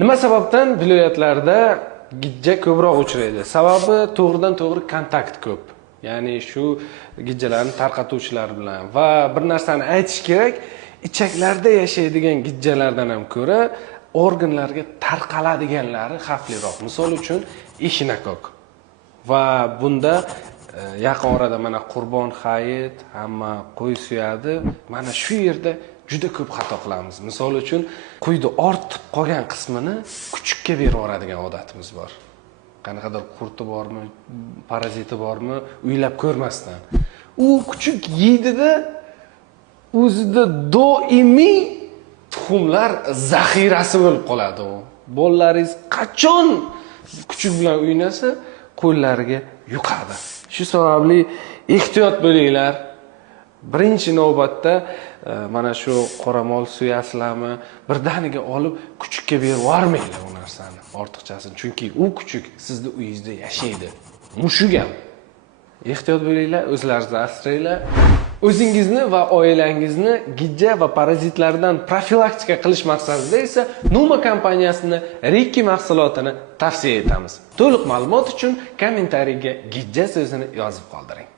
Nima sababdan viloyatlarda gijja ko'proq uchraydi? Sababi to'g'ridan-to'g'ri kontakt ko'p. Ya'ni shu gijjalarni tarqatuvchilar bilan va bir narsani aytish kerak, ichaklarda yashaydigan gijjalardan ham ko'ra organlarga tarqaladiganlari xavfliroq. Misol uchun eshinakok. Va bunda yaqin orada mana Qurbon hayit, hamma qo'y suyadi. Mana shu yerda juda ko'p xato qilamiz. Misol uchun qo'yni ortib qolgan qismini kuchukka berib yuboradigan odatimiz bor. Qanaqadir qurti bormi, paraziti bormi, uylab ko'rmasdan. U kuchuk yeydida o'zida doimiy tuxumlar zaxirasi bo'lib qoladi u. Bolalaringiz qachon kuchuk bilan o'ynasa, qo'llariga yuqadi. Shu sababli ehtiyot bo'linglar. Birinchi navbatda mana shu qoramol suyasizlarmi, birdaniga olib kuchukka berib yubormanglar u narsani, ortiqchasini. Chunki u kuchuk sizning uyingizda yashaydi. Mushuk ham. Ehtiyot bo'linglar, o'zlaringizni asranglar. O'zingizni va oilangizni gijja va parazitlardan profilaktika qilish maqsadida esa Numa kompaniyasini Rikki mahsulotini tavsiya etamiz. To'liq ma'lumot uchun kommentariyga gijja so'zini yozib qoldiring.